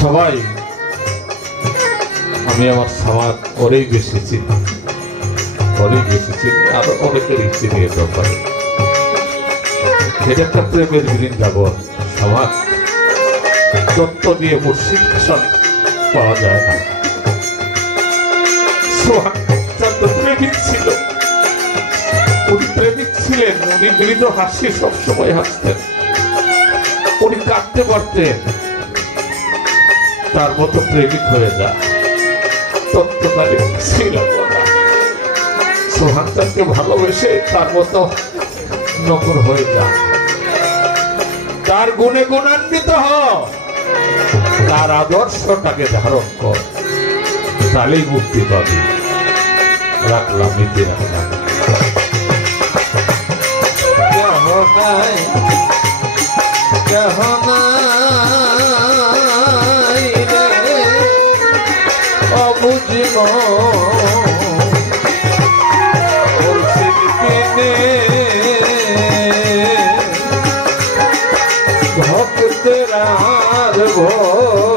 সবাই আমি আমার সমাজ করেই বেশি চিনি, আরো অনেকেরই চিনি এ ব্যাপারে। এটা একটা প্রেমের বৃন্দাবন সমাজ, তত্ত্ব দিয়ে মুর্শিদ পাওয়া যায় না। প্রেমিক ছিল, উনি প্রেমিক ছিলেন, উনি মৃদ হাসি সবসময় হাসতেন, উনি কাঁদতে পারতেন। তার মতো প্রেমিক হয়ে যা, তত্ত্বকারী ছিল না। সোহানকে ভালোবেসে তার মতো নকর হয়ে যা, তার গুণে গুণান্বিত হ, তার আদর্শটাকে ধারণ কর, তাহলেই মুক্তি পাবি। রাখলাম নীতি রাখলাম। ভক্তের ভোগ